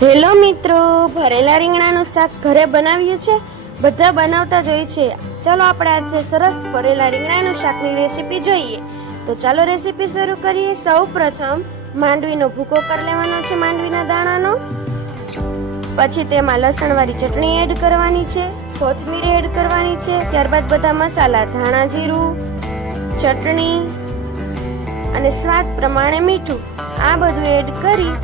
Hello મિત્રો, ભરેલા રીંગણાનું શાક ઘરે બનાવ્યું છે. બધા બનાવતા જ હોય છે. ચાલો આપણે આજે સરસ ભરેલા રીંગણાનું શાકની રેસીપી જોઈએ. તો ચાલો રેસીપી શરૂ કરીએ. સૌ પ્રથમ માંડવીનો ભૂકો કરી લેવાનો છે, માંડવીના દાણાનો. પછી તેમાં લસણવાળી ચટણી એડ કરવાની છે, કોથમીર એડ કરવાની છે. ત્યારબાદ બધા મસાલા ધાણા જીરું, ચટણી અને સ્વાદ પ્રમાણે મીઠું આ બધું એડ કરી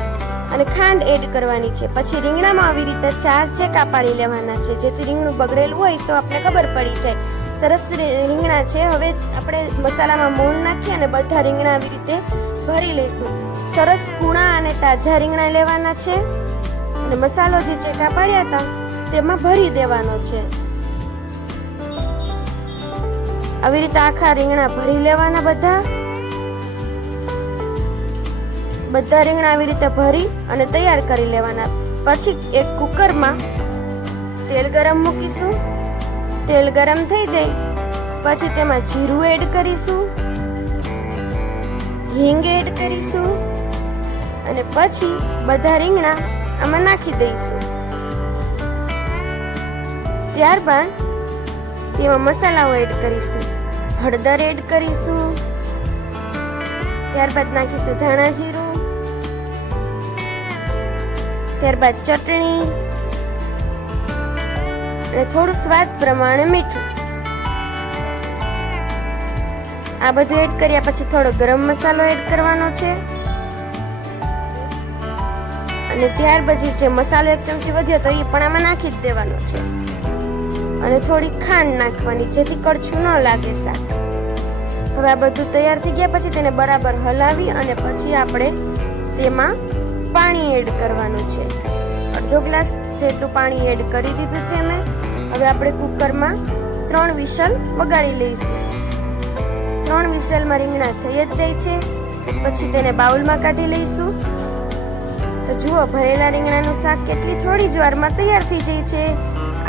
અને ખાંડ એડ કરવાની છે. પછી રીંગણામાં આવી રીતે 4 ચેકા પાડી લેવાના છે, જેથી રીંગણું બગડેલું હોય તો આપણે ખબર પડી જાય. સરસ રીંગણા છે. હવે આપણે મસાલામાં મોણ નાખી અને બધા રીંગણા આવી રીતે ભરી લઈશું. સરસ કૂણા અને તાજા રીંગણા લેવાના છે અને મસાલો જે ચેકા પાડ્યા હતા તેમાં ભરી દેવાનો છે. આવી રીતે આખા રીંગણા ભરી લેવાના. બધા રીંગણા આવી રીતે ભરી અને તૈયાર કરી લેવાના. પછી એક કુકરમાં તેલ ગરમ મૂકીશું. તેલ ગરમ થઈ જાય પછી તેમાં જીરું એડ કરીશું, હિંગ એડ કરીશું અને પછી બધા રીંગણા આમાં નાખી દઈશું. ત્યારબાદ તેમાં મસાલાઓ એડ કરીશું. હળદર એડ કરીશું, ત્યારબાદ નાખીશું ધાણા જીરું, ત્યારબાદ ચટણી અને થોડું સ્વાદ પ્રમાણે મીઠું. આ બધું એડ કર્યા પછી થોડો ગરમ મસાલો એડ કરવાનો છે અને ત્યાર પછી જે મસાલો 1 ચમચી વધ્યો તો એ પણ આમાં નાખી જ દેવાનો છે અને થોડી ખાંડ નાખવાની, જેથી કડછું ન લાગે શાક. હવે આ બધું તૈયાર થઈ ગયા પછી તેને બરાબર હલાવી અને પછી આપણે તેમાં પાણી એડ કરવાનું છે. 1/2 ગ્લાસ જેટલું પાણી એડ કરી દીધું છે મેં. હવે આપણે કુકરમાં 3 વિસલ વગાડી લઈશું. 3 વિસલમાં રીંગણા થઈ જ જાય છે. પછી તેને બાઉલમાં કાઢી લઈશું. તો જુઓ, ભરેલા રીંગણાનું શાક કેટલી થોડી જ વારમાં તૈયાર થઈ જાય છે.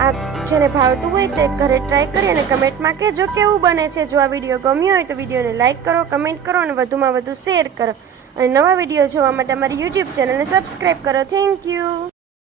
આ જેને ભાવતું હોય તે ઘરે ટ્રાય કરી અને કમેન્ટમાં કહેજો કેવું બને છે. જો આ વિડીયો ગમ્યો હોય તો વિડીયોને લાઈક કરો, કમેન્ટ કરો અને વધુમાં વધુ શેર કરો. અને નવા વિડીયો જોવા માટે અમારી YouTube ચેનલને સબસ્ક્રાઈબ કરો. Thank you.